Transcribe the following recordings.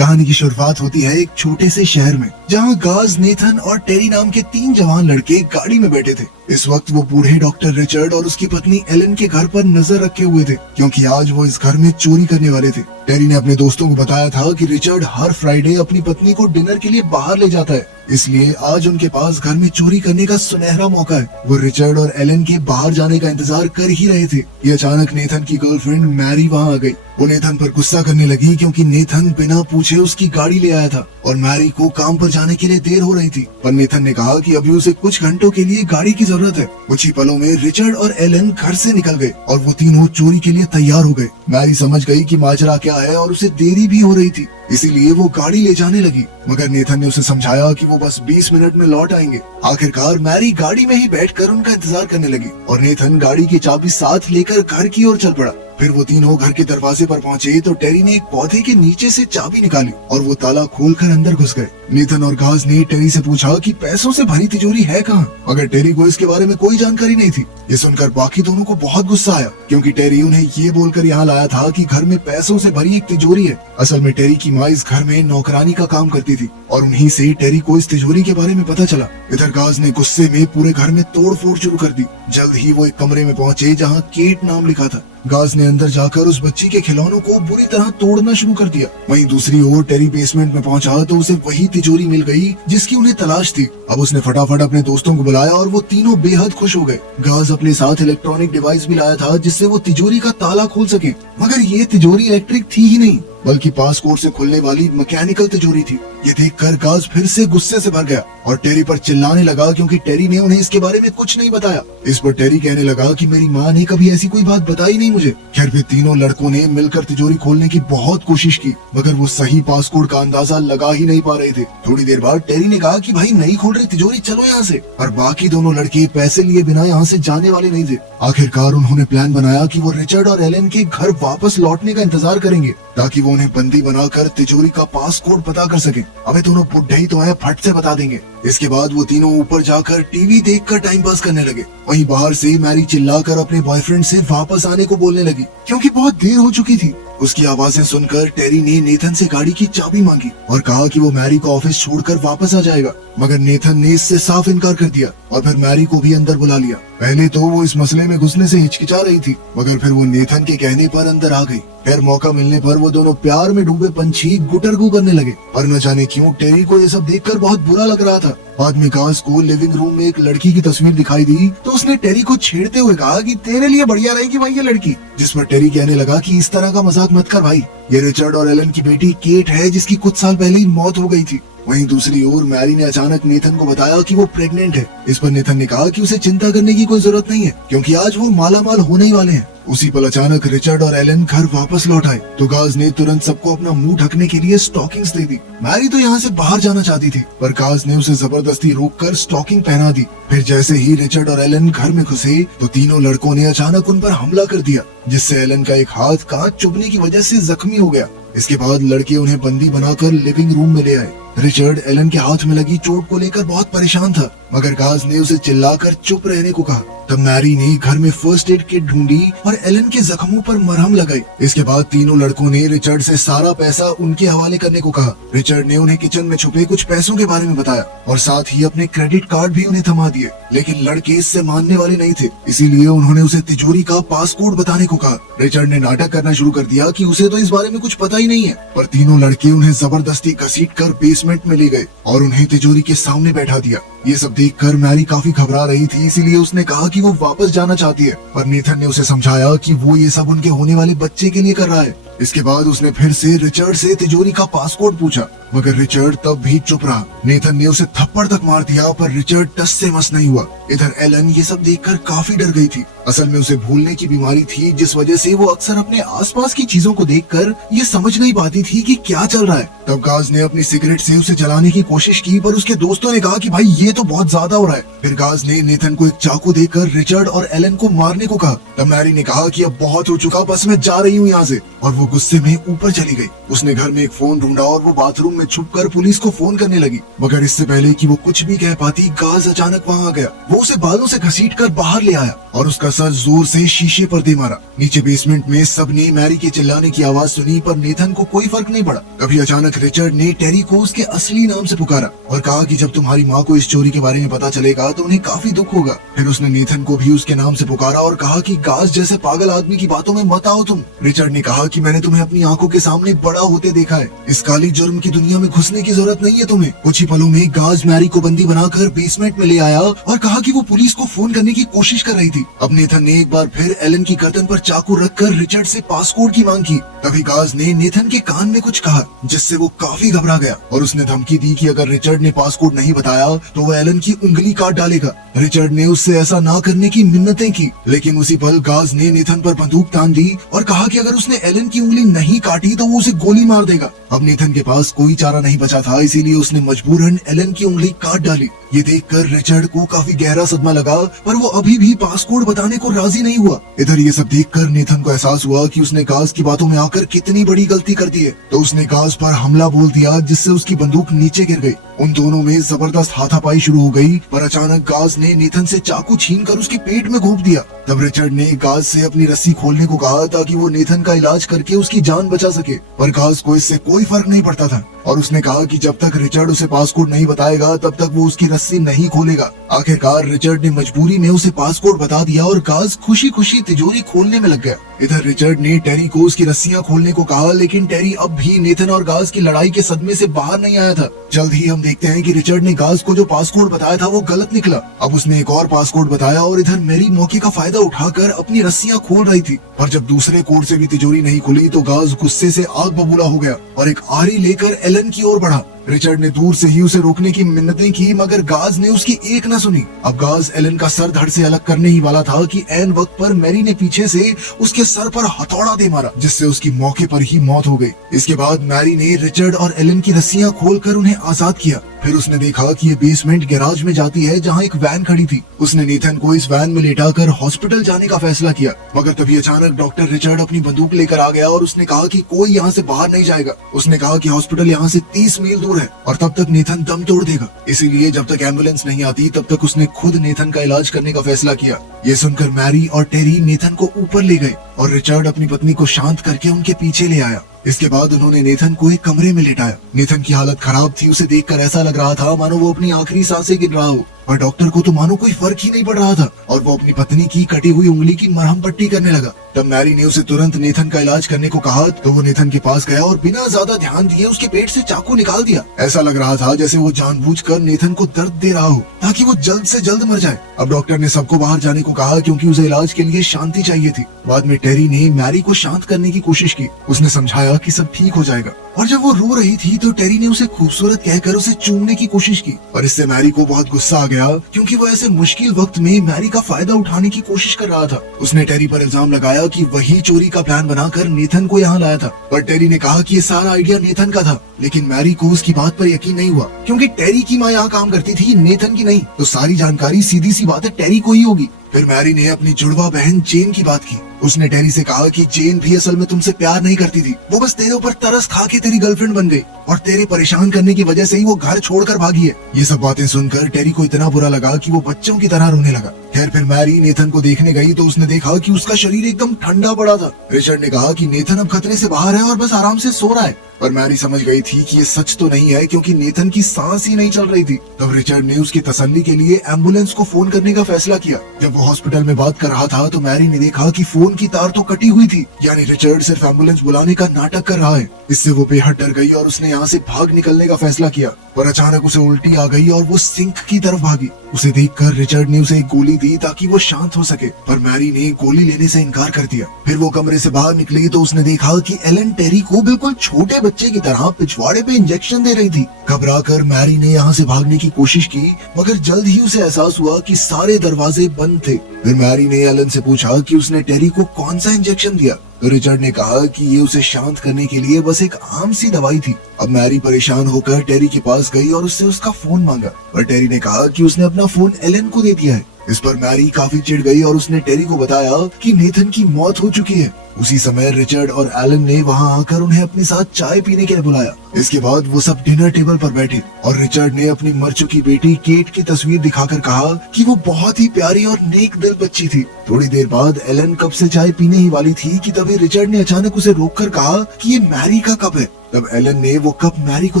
कहानी की शुरुआत होती है एक छोटे से शहर में, जहाँ गाज, नेथन और टेरी नाम के 3 जवान लड़के गाड़ी में बैठे थे। इस वक्त वो बूढ़े डॉक्टर रिचर्ड और उसकी पत्नी एलन के घर पर नजर रखे हुए थे, क्योंकि आज वो इस घर में चोरी करने वाले थे। टेरी ने अपने दोस्तों को बताया था कि रिचर्ड हर फ्राइडे अपनी पत्नी को डिनर के लिए बाहर ले जाता है, इसलिए आज उनके पास घर में चोरी करने का सुनहरा मौका है। वो रिचर्ड और एलन के बाहर जाने का इंतजार कर ही रहे थे कि अचानक नेथन की गर्लफ्रेंड मैरी वहाँ आ गई। वो नेथन पर गुस्सा करने लगी क्योंकि नेथन बिना पूछे उसकी गाड़ी ले आया था और मैरी को काम पर जाने के लिए देर हो रही थी। पर नेथन ने कहा कि अभी उसे कुछ घंटों के लिए गाड़ी की जरूरत है। कुछ ही पलों में रिचर्ड और एलन घर से निकल गए और वो तीनों चोरी के लिए तैयार हो गए। मैरी समझ गई कि माजरा क्या है और उसे देरी भी हो रही थी, इसीलिए वो गाड़ी ले जाने लगी, मगर नेथन ने उसे समझाया कि वो बस 20 मिनट में लौट आएंगे। आखिरकार मैरी गाड़ी में ही बैठकर उनका इंतजार करने लगी और नेथन गाड़ी की चाबी साथ लेकर घर की ओर चल पड़ा। फिर वो तीनों घर के दरवाजे पर पहुंचे तो टेरी ने एक पौधे के नीचे से चाबी निकाली और वो ताला खोलकर अंदर घुस गए। नेथन और गाज ने टेरी से पूछा कि पैसों से भरी तिजोरी है कहाँ, मगर टेरी को इसके बारे में कोई जानकारी नहीं थी। ये सुनकर बाकी दोनों को बहुत गुस्सा आया, क्योंकि टेरी उन्हें ये बोलकर यहाँ लाया था कि घर में पैसों से भरी एक तिजोरी है। असल में टेरी की माँ इस घर में नौकरानी का काम करती थी और उन्हीं से टेरी को इस तिजोरी के बारे में पता चला। इधर गाज ने गुस्से में पूरे घर में तोड़ फोड़ शुरू कर दी। जल्द ही वो एक कमरे में पहुंचे जहाँ केट नाम लिखा था। गाज ने अंदर जाकर उस बच्ची के खिलौनों को बुरी तरह तोड़ना शुरू कर दिया। वहीं दूसरी ओर टेरी बेसमेंट में पहुंचा तो उसे वही तिजोरी मिल गई जिसकी उन्हें तलाश थी। अब उसने फटाफट अपने दोस्तों को बुलाया और वो तीनों बेहद खुश हो गए। गाज अपने साथ इलेक्ट्रॉनिक डिवाइस भी लाया था जिससे वो तिजोरी का ताला खोल सके, मगर ये तिजोरी इलेक्ट्रिक थी ही नहीं, बल्कि पासकोड से खुलने वाली मैकेनिकल तिजोरी थी। ये देखकर गाज फिर से गुस्से से भर गया और टेरी पर चिल्लाने लगा, क्योंकि टेरी ने उन्हें इसके बारे में कुछ नहीं बताया। इस पर टेरी कहने लगा कि मेरी माँ ने कभी ऐसी कोई बात बताई नहीं मुझे। खैर फिर तीनों लड़कों ने मिलकर तिजोरी खोलने की बहुत कोशिश की, मगर वो सही पासकोड का अंदाजा लगा ही नहीं पा रहे थे। थोड़ी देर बाद टेरी ने कहा कि भाई नहीं खोल रही तिजोरी, चलो यहाँ से। और बाकी दोनों लड़के पैसे लिए बिना यहाँ से जाने वाले नहीं थे। आखिरकार उन्होंने प्लान बनाया कि वो रिचर्ड और एलन के घर वापस लौटने का इंतजार करेंगे, ताकि वो उन्हें बंदी बनाकर तिजोरी का पासकोड पता कर सके। अबे दोनों बुढ़े ही तो है, फट से बता देंगे। इसके बाद वो तीनों ऊपर जाकर टीवी देखकर टाइम पास करने लगे। वहीं बाहर से मैरी चिल्लाकर अपने बॉयफ्रेंड से वापस आने को बोलने लगी, क्योंकि बहुत देर हो चुकी थी। उसकी आवाजें सुनकर टेरी ने नेथन से गाड़ी की चाबी मांगी और कहा कि वो मैरी को ऑफिस छोड़कर वापस आ जाएगा, मगर नेथन ने इससे साफ इनकार कर दिया और फिर मैरी को भी अंदर बुला लिया। पहले तो वो इस मसले में घुसने से हिचकिचा रही थी, मगर फिर वो नेथन के कहने पर अंदर आ गई। फिर मौका मिलने पर वो दोनों प्यार में डूबे पंछी गुटरगू करने लगे। पर न जाने क्यों टेरी को ये सब देखकर बहुत बुरा लग रहा था। बाद में गाज को लिविंग रूम में एक लड़की की तस्वीर दिखाई दी तो उसने टेरी को छेड़ते हुए कहा कि तेरे लिए बढ़िया रहेगी भाई ये लड़की, जिस पर टेरी कहने लगा कि इस तरह का मजाक मत कर भाई, ये रिचर्ड और एलन की बेटी केट है जिसकी कुछ साल पहले ही मौत हो गई थी। वहीं दूसरी ओर मैरी ने अचानक नेथन को बताया कि वो प्रेग्नेंट है। इस पर नेथन ने कहा कि उसे चिंता करने की कोई जरूरत नहीं है, क्योंकि आज वो मालामाल होने ही वाले हैं। उसी पल अचानक रिचर्ड और एलन घर वापस लौट आए तो गाज ने तुरंत सबको अपना मुंह ढकने के लिए स्टॉकिंग्स दे दी। मैरी तो यहाँ से बाहर जाना चाहती थी, पर गाज ने उसे जबरदस्ती रोककर स्टॉकिंग पहना दी। फिर जैसे ही रिचर्ड और एलन घर में घुसे तो तीनों लड़कों ने अचानक उन पर हमला कर दिया, जिससे एलन का एक हाथ कांच चुभने की वजह से जख्मी हो गया। इसके बाद लड़के उन्हें बंदी बनाकर लिविंग रूम में ले आए। रिचर्ड एलन के हाथ में लगी चोट को लेकर बहुत परेशान था, मगर गाज ने उसे चिल्लाकर चुप रहने को कहा। तब मैरी ने घर में फर्स्ट एड किट ढूंढी और एलन के जख्मों पर मरहम लगाई। इसके बाद तीनों लड़कों ने रिचर्ड से सारा पैसा उनके हवाले करने को कहा। रिचर्ड ने उन्हें किचन में छुपे कुछ पैसों के बारे में बताया और साथ ही अपने क्रेडिट कार्ड भी उन्हें थमा दिए, लेकिन लड़के इससे मानने वाले नहीं थे, इसीलिए उन्होंने उसे तिजोरी का पासकोड बताने को कहा। रिचर्ड ने नाटक करना शुरू कर दिया कि उसे तो इस बारे में कुछ पता ही नहीं है, पर तीनों लड़के उन्हें जबरदस्ती घसीटकर बेसमेंट में ले गए और उन्हें तिजोरी के सामने बैठा दिया। ये सब देखकर मैरी काफी घबरा रही थी, इसीलिए उसने कहा कि वो वापस जाना चाहती है, पर नेथन ने उसे समझाया कि वो ये सब उनके होने वाले बच्चे के लिए कर रहा है। इसके बाद उसने फिर से रिचर्ड से तिजोरी का पासकोड पूछा, मगर रिचर्ड तब भी चुप रहा। नेथन ने उसे थप्पड़ तक मार दिया, पर रिचर्ड टस से मस नहीं हुआ। इधर एलन ये सब देखकर काफी डर गई थी। असल में उसे भूलने की बीमारी थी, जिस वजह से वो अक्सर अपने आसपास की चीजों को देखकर ये समझ नहीं पाती थी कि क्या चल रहा है। तब गाज ने अपनी सिगरेट से उसे जलाने की कोशिश की, पर उसके दोस्तों ने कहा कि भाई ये तो बहुत ज्यादा हो रहा है। फिर गाज ने नेथन को एक चाकू देकर रिचर्ड और एलन को मारने को कहा। तब मैरी ने कहा कि अब बहुत हो चुका, बस मैं जा रही हूँ यहाँ से, और वो गुस्से में ऊपर चली गई। उसने घर में एक फोन ढूंढा और वो बाथरूम में छुपकर पुलिस को फोन करने लगी। मगर इससे पहले कि वो कुछ भी कह पाती, गाज अचानक वहाँ आ गया। वो उसे बालों से घसीटकर बाहर ले आया और उसका सर जोर से शीशे पर दे मारा। नीचे बेसमेंट में सबने मैरी के चिल्लाने की आवाज सुनी, पर नेथन को कोई फर्क नहीं पड़ा। तभी अचानक रिचर्ड ने टेरी को उसके असली नाम से पुकारा और कहा कि जब तुम्हारी माँ को इस चोरी के बारे में पता चलेगा तो उन्हें काफी दुख होगा। फिर उसने नेथन को भी उसके नाम से पुकारा और कहा कि गाज जैसे पागल आदमी की बातों में मत आओ तुम। रिचर्ड ने कहा कि मैंने तुम्हें अपनी आंखों के सामने बड़ा होते देखा है। इस काली जुर्म की दुनिया में घुसने की जरूरत नहीं है तुम्हें। कुछ ही पलों में गाज मैरी को बंदी बनाकर बेसमेंट में ले आया और कहा कि वो पुलिस को फोन करने की कोशिश कर रही थी। अब नेथन ने एक बार फिर एलन की गर्दन पर चाकू रखकर रिचर्ड से पासपोर्ट की मांग की। तभी गाज ने नेथन के कान में कुछ कहा, जिससे वो काफी घबरा गया और उसने धमकी दी कि अगर रिचर्ड ने पासपोर्ट नहीं बताया तो वो एलन की उंगली काट डालेगा। रिचर्ड ने उससे ऐसा ना करने की मिन्नतें की, लेकिन उसी पल गाज ने नेथन पर बंदूक तान दी और कहा कि अगर उसने एलन की उंगली नहीं काटी तो वो उसे गोली मार देगा। अब नेथन के पास कोई चारा नहीं बचा था, इसीलिए उसने मजबूरन एलन की उंगली काट डाली। ये देखकर रिचर्ड को काफी गहरा सदमा लगा, पर वो अभी भी पासपोर्ट बताने को राजी नहीं हुआ। इधर ये सब देखकर नेथन को एहसास हुआ कि उसने गाज की बातों में आकर कितनी बड़ी गलती कर दी है। तो उसने गाज पर हमला बोल दिया, जिससे उसकी बंदूक नीचे गिर गई। उन दोनों में जबरदस्त हाथापाई शुरू हो गई, पर अचानक गाज ने नेथन से चाकू छीनकर उसके पेट में घोंप दिया। तब रिचर्ड ने गाज से अपनी रस्सी खोलने को कहा ताकि वो नेथन का इलाज करके उसकी जान बचा सके, पर गाज को इससे कोई फर्क नहीं पड़ता था और उसने कहा कि जब तक रिचर्ड उसे पासपोर्ट नहीं बताएगा तब तक वो उसकी रस्सी नहीं खोलेगा। आखिरकार रिचर्ड ने मजबूरी में उसे पासपोर्ट बता दिया और गाज खुशी खुशी तिजोरी खोलने में लग गया। इधर रिचर्ड ने टेरी को उसकी रस्सियां खोलने को कहा, लेकिन टेरी अब भी नेथन और गाज की लड़ाई के सदमे से बाहर नहीं आया था। जल्द ही हम देखते हैं कि रिचर्ड ने गाज को जो पासपोर्ट बताया था वो गलत निकला। अब उसने एक और पासपोर्ट बताया और इधर मेरी मौके का फायदा उठाकर अपनी रस्सियां खोल रही थी, पर जब दूसरे कोड से भी तिजोरी नहीं खुली तो गाज गुस्से से आग बबूला हो गया और एक आरी लेकर एलन की ओर बढ़ा। रिचर्ड ने दूर से ही उसे रोकने की मिन्नतें की, मगर गाज ने उसकी एक न सुनी। अब गाज एलन का सर धड़ से अलग करने ही वाला था कि ऐन वक्त पर मैरी ने पीछे से उसके सर पर हथौड़ा दे मारा, जिससे उसकी मौके पर ही मौत हो गई। इसके बाद मैरी ने रिचर्ड और एलन की रस्सियां खोलकर उन्हें आजाद किया। फिर उसने देखा कि ये बेसमेंट गैराज में जाती है, जहाँ एक वैन खड़ी थी। उसने नेथन को इस वैन में लेटाकर हॉस्पिटल जाने का फैसला किया, मगर तभी अचानक डॉक्टर रिचर्ड अपनी बंदूक लेकर आ गया और उसने कहा कि कोई यहाँ से बाहर नहीं जाएगा। उसने कहा कि हॉस्पिटल यहाँ से 30 मील दूर है और तब तक नेथन दम तोड़ देगा। इसीलिए जब तक एम्बुलेंस नहीं आती तब तक उसने खुद नेथन का इलाज करने का फैसला किया। ये सुनकर मैरी और टेरी नेथन को ऊपर ले गए और रिचर्ड अपनी पत्नी को शांत करके उनके पीछे ले आया। इसके बाद उन्होंने नेथन को एक कमरे में लेटाया। नेथन की हालत खराब थी, उसे देखकर ऐसा लग रहा था मानो वो अपनी आखिरी सांसें गिन रहा हो, पर डॉक्टर को तो मानो कोई फर्क ही नहीं पड़ रहा था और वो अपनी पत्नी की कटी हुई उंगली की मरहम पट्टी करने लगा। तब मैरी ने उसे तुरंत नेथन का इलाज करने को कहा तो वो नेथन के पास गया और बिना ज्यादा ध्यान दिए उसके पेट से चाकू निकाल दिया। ऐसा लग रहा था जैसे वो जानबूझकर नेथन को दर्द दे रहा हो ताकि वो जल्द से जल्द मर जाए। अब डॉक्टर ने सबको बाहर जाने को कहा क्योंकि उसे इलाज के लिए शांति चाहिए थी। बाद में टेरी ने मैरी को शांत करने की कोशिश की। उसने समझाया कि सब ठीक हो जाएगा और जब वो रो रही थी तो टेरी ने उसे खूबसूरत कहकर उसे चूमने की कोशिश की, पर इससे मैरी को बहुत गुस्सा आ गया क्योंकि वो ऐसे मुश्किल वक्त में मैरी का फायदा उठाने की कोशिश कर रहा था। उसने टेरी पर इल्जाम लगाया कि वही चोरी का प्लान बनाकर नेथन को यहाँ लाया था, पर टेरी ने कहा कि ये सारा आइडिया नेथन का था। लेकिन मैरी को उसकी बात पर यकीन नहीं हुआ क्योंकि टेरी की माँ यहाँ काम करती थी, नेथन की नहीं, तो सारी जानकारी सीधी सी बात है टेरी को ही होगी। फिर मैरी ने अपनी जुड़वा बहन जेन की बात की। उसने टेरी से कहा कि जेन भी असल में तुमसे प्यार नहीं करती थी, वो बस तेरे ऊपर तरस खा के तेरी गर्लफ्रेंड बन गई और तेरे परेशान करने की वजह से ही वो घर छोड़कर भागी है। ये सब बातें सुनकर टेरी को इतना बुरा लगा कि वो बच्चों की तरह रोने लगा। खैर फिर मैरी नेथन को देखने गई तो उसने देखा कि उसका शरीर एकदम ठंडा पड़ा था। रिचर्ड ने कहा कि नेथन अब खतरे से बाहर है और बस आराम से सो रहा है, पर मैरी समझ गई थी कि ये सच तो नहीं है क्योंकि नेथन की सांस ही नहीं चल रही थी। तब रिचर्ड ने उसकी तसल्ली के लिए एम्बुलेंस को फोन करने का फैसला किया। जब वो हॉस्पिटल में बात कर रहा था तो मैरी ने देखा कि फोन की तार तो कटी हुई थी, यानी रिचर्ड सिर्फ एम्बुलेंस बुलाने का नाटक कर रहा है। इससे वो बेहद डर गई और उसने यहाँ से भाग निकलने का फैसला किया, पर अचानक उसे उल्टी आ गई और वो सिंक की तरफ भागी। उसे देखकर रिचर्ड ने उसे एक गोली दी ताकि वो शांत हो सके, पर मैरी ने गोली लेने से इनकार कर दिया। फिर वो कमरे से बाहर निकली तो उसने देखा कि एलन टेरी को बिल्कुल छोटे बच्चे की तरह पिछवाड़े पे इंजेक्शन दे रही थी। घबराकर मैरी ने यहाँ से भागने की कोशिश की, मगर जल्द ही उसे एहसास हुआ कि सारे दरवाजे बंद थे। फिर मैरी ने एलन से पूछा कि उसने टेरी को कौन सा इंजेक्शन दिया, तो रिचर्ड ने कहा कि ये उसे शांत करने के लिए बस एक आम सी दवाई थी। अब मैरी परेशान होकर टेरी के पास गई और उससे उसका फोन मांगा, पर टेरी ने कहा कि उसने अपना फोन एलन को दे दिया है। इस पर मैरी काफी चिढ़ गई और उसने टेरी को बताया कि नेथन की मौत हो चुकी है। उसी समय रिचर्ड और एलन ने वहाँ आकर उन्हें अपने साथ चाय पीने के लिए बुलाया। इसके बाद वो सब डिनर टेबल पर बैठे और रिचर्ड ने अपनी मर चुकी बेटी केट की तस्वीर दिखाकर कहा कि वो बहुत ही प्यारी और नेक दिल बच्ची थी। थोड़ी देर बाद एलन कप से चाय पीने ही वाली थी कि तभी रिचर्ड ने अचानक उसे रोककर कहा कि ये मैरी का कप है। तब एलन ने वो कप मैरी को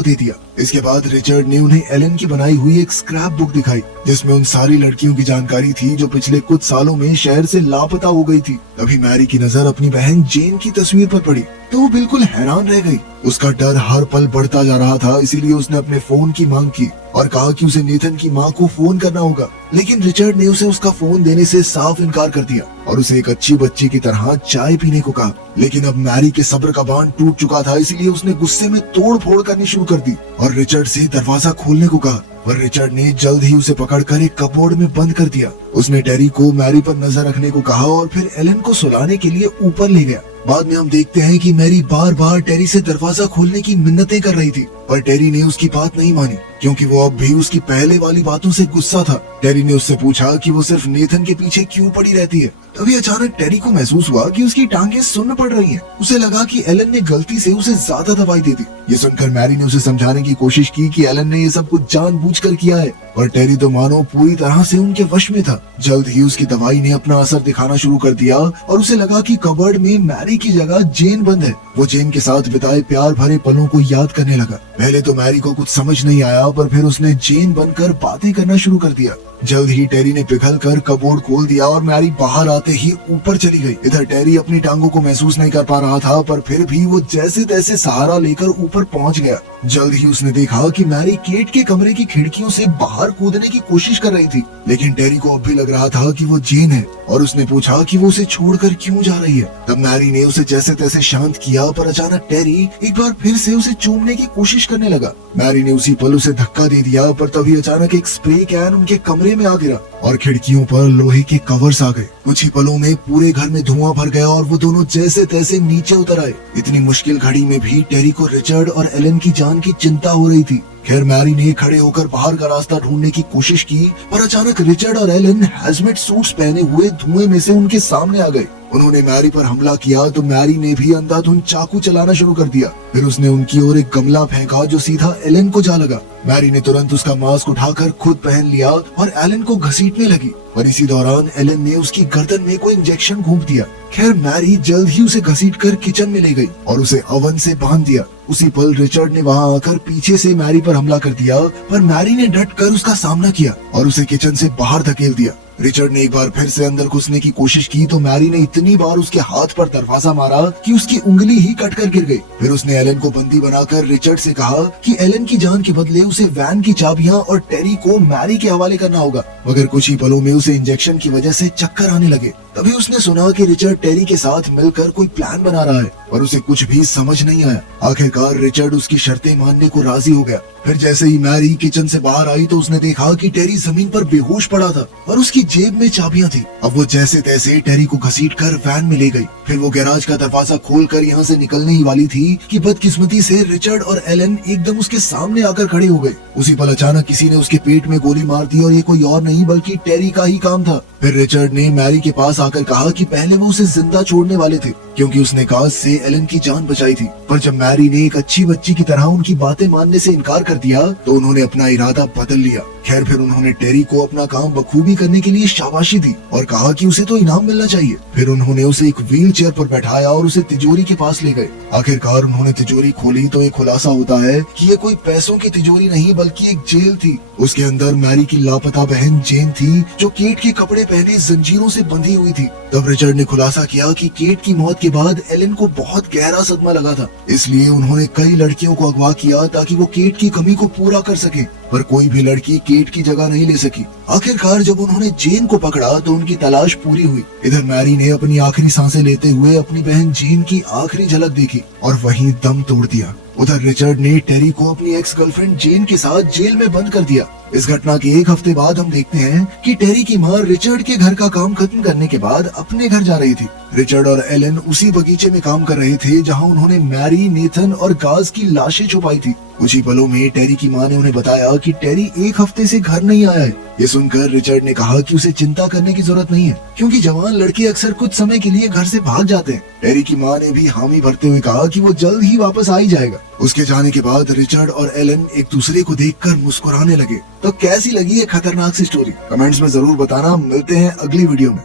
दे दिया। इसके बाद रिचर्ड ने उन्हें एलन की बनाई हुई एक स्क्रैप बुक दिखाई जिसमें उन सारी लड़कियों की जानकारी थी जो पिछले कुछ सालों में शहर से लापता हो गई थी। तभी मैरी की नजर अपनी बहन जेन की तस्वीर पर पड़ी तो वो बिल्कुल हैरान रह गई। उसका डर हर पल बढ़ता जा रहा था, इसीलिए उसने अपने फोन की मांग की और कहा कि उसे नेथन की मां को फोन करना होगा। लेकिन रिचर्ड ने उसे उसका फोन देने से साफ इनकार कर दिया और उसे एक अच्छी बच्ची की तरह चाय पीने को कहा। लेकिन अब मैरी के सब्र का बांध टूट चुका था, इसलिए उसने गुस्से में तोड़ फोड़ करनी शुरू कर दी और रिचर्ड से दरवाजा खोलने को कहा। पर रिचर्ड ने जल्द ही उसे पकड़कर एक कपबोर्ड में बंद कर दिया। उसने टेरी को मैरी पर नजर रखने को कहा और फिर एलन को सुलाने के लिए ऊपर ले गया। बाद में हम देखते हैं कि मैरी बार बार टेरी से दरवाजा खोलने की मिन्नतें कर रही थी, पर टेरी ने उसकी बात नहीं मानी क्योंकि वो अब भी उसकी पहले वाली बातों से गुस्सा था। टेरी ने उससे पूछा कि वो सिर्फ नेथन के पीछे क्यों पड़ी रहती है। तभी अचानक टेरी को महसूस हुआ कि उसकी टांगें सुन्न पड़ रही हैं। उसे लगा कि एलन ने गलती से उसे ज्यादा दवाई दे दी। ये सुनकर मैरी ने उसे समझाने की कोशिश की कि एलन ने ये सब कुछ जानबूझकर किया है, पर टेरी तो मानो पूरी तरह से उनके वश में था। जल्द ही उसकी दवाई ने अपना असर दिखाना शुरू कर दिया और उसे लगा कि कबर्ड में मैरी की जगह जेन बंद है। वो जेन के साथ बिताए प्यार भरे पलों को याद करने लगा। पहले तो मैरी को कुछ समझ नहीं आया, पर फिर उसने जेन बनकर बातें करना शुरू कर दिया। जल्द ही टेरी ने पिघल कर कबोर्ड खोल दिया और मैरी बाहर आते ही ऊपर चली गई। इधर टेरी अपनी टांगों को महसूस नहीं कर पा रहा था, पर फिर भी वो जैसे तैसे सहारा लेकर ऊपर पहुंच गया। जल्द ही उसने देखा कि मैरी केट के कमरे की खिड़कियों से बाहर कूदने की कोशिश कर रही थी, लेकिन टेरी को अब भी लग रहा था कि वो जेन है और उसने पूछा कि वो उसे छोड़कर क्यों जा रही है। तब मैरी ने उसे जैसे तैसे शांत किया, पर अचानक टेरी एक बार फिर से उसे चूमने की कोशिश करने लगा। मैरी ने उसी पल उसे धक्का दे दिया, पर तभी अचानक एक स्प्रे कैन उनके कमरे में आ गिरा और खिड़कियों पर लोहे के कवर्स आ गए। कुछ ही पलों में पूरे घर में धुआं भर गया और वो दोनों जैसे तैसे नीचे उतर आए। इतनी मुश्किल घड़ी में भी टेरी को रिचर्ड और एलन की जान की चिंता हो रही थी। खैर मैरी ने खड़े होकर बाहर का रास्ता ढूंढने की कोशिश की, पर अचानक रिचर्ड और एलन हैजमेट सूट्स पहने हुए धुएं में से उनके सामने आ गए। उन्होंने मैरी पर हमला किया तो मैरी ने भी अंधाधुंध चाकू चलाना शुरू कर दिया। फिर उसने उनकी ओर एक गमला फेंका जो सीधा एलन को जा लगा। मैरी ने तुरंत उसका मास्क उठाकर खुद पहन लिया और एलन को घसीटने लगी, पर इसी दौरान एलन ने उसकी गर्दन में कोई इंजेक्शन घोंप दिया। खैर मैरी जल्द ही उसे घसीटकर किचन में ले गई और उसे ओवन से बांध दिया। उसी पल रिचर्ड ने वहां आकर पीछे से मैरी पर हमला कर दिया, पर मैरी ने डट कर उसका सामना किया और उसे किचन से बाहर धकेल दिया। रिचर्ड ने एक बार फिर से अंदर घुसने की कोशिश की तो मैरी ने इतनी बार उसके हाथ पर दरवाजा मारा कि उसकी उंगली ही कटकर गिर गई। फिर उसने एलन को बंदी बनाकर रिचर्ड से कहा कि एलन की जान के बदले उसे वैन की चाबियां और टेरी को मैरी के हवाले करना होगा। मगर कुछ ही पलों में उसे इंजेक्शन की वजह से चक्कर आने लगे। तभी उसने सुना कि रिचर्ड टेरी के साथ मिलकर कोई प्लान बना रहा है, पर उसे कुछ भी समझ नहीं आया। आखिरकार रिचर्ड उसकी शर्तें मानने को राजी हो गया। फिर जैसे ही मैरी किचन से बाहर आई तो उसने देखा कि टेरी जमीन पर बेहोश पड़ा था और उसकी जेब में चाबियां थी। अब वो जैसे तैसे टेरी को घसीटकर वैन में ले गई। फिर वो गैराज का दरवाजा खोलकर यहाँ से निकलने ही वाली थी कि बदकिस्मती से रिचर्ड और एलन एकदम उसके सामने आकर खड़े हो गए। उसी पल अचानक किसी ने उसके पेट में गोली मार दी और ये कोई और नहीं बल्कि टेरी का ही काम था। फिर रिचर्ड ने मैरी के पास आकर कहा कि पहले वो उसे जिंदा छोड़ने वाले थे क्योंकि उसने काज से एलन की जान बचाई थी, पर जब मैरी ने एक अच्छी बच्ची की तरह उनकी बातें मानने से इनकार कर दिया तो उन्होंने अपना इरादा बदल लिया। खैर फिर उन्होंने टेरी को अपना काम बखूबी करने के लिए शाबाशी दी और कहा कि उसे तो इनाम मिलना चाहिए। फिर उन्होंने उसे एक व्हील चेयर पर बैठाया और उसे तिजोरी के पास ले गए। आखिरकार उन्होंने तिजोरी खोली तो एक खुलासा होता है कि ये कोई पैसों की तिजोरी नहीं बल्कि एक जेल थी। उसके अंदर मैरी की लापता बहन जेन थी जो केट के कपड़े पहने जंजीरों से बंधी हुई थी। तब रिचर्ड ने खुलासा किया कि केट की मौत के बाद एलन को बहुत गहरा सदमा लगा था, इसलिए उन्होंने कई लड़कियों को अगवा किया ताकि वो केट की कमी को पूरा कर सके, पर कोई भी लड़की केट की जगह नहीं ले सकी। आखिरकार जब उन्होंने जेन को पकड़ा तो उनकी तलाश पूरी हुई। इधर मैरी ने अपनी आखिरी सांसें लेते हुए अपनी बहन जेन की आखिरी झलक देखी और वहीं दम तोड़ दिया। उधर रिचर्ड ने टेरी को अपनी एक्स गर्लफ्रेंड जेन के साथ जेल में बंद कर दिया। इस घटना के एक हफ्ते बाद हम देखते हैं कि टेरी की मां रिचर्ड के घर का काम खत्म करने के बाद अपने घर जा रही थी। रिचर्ड और एलन उसी बगीचे में काम कर रहे थे जहां उन्होंने मैरी, नेथन और गाज की लाशें छुपाई थी। कुछ ही पलों में टेरी की मां ने उन्हें बताया कि टेरी एक हफ्ते से घर नहीं आया है। ये सुनकर रिचर्ड ने कहा कि उसे चिंता करने की जरूरत नहीं है, क्योंकि जवान लड़के अक्सर कुछ समय के लिए घर से भाग जाते हैं। टेरी की मां ने भी हामी भरते हुए कहा कि वो जल्द ही वापस आ ही जाएगा। उसके जाने के बाद रिचर्ड और एलन एक दूसरे को देखकर मुस्कुराने लगे। तो कैसी लगी ये खतरनाक सी स्टोरी? कमेंट्स में जरूर बताना। मिलते हैं अगली वीडियो में।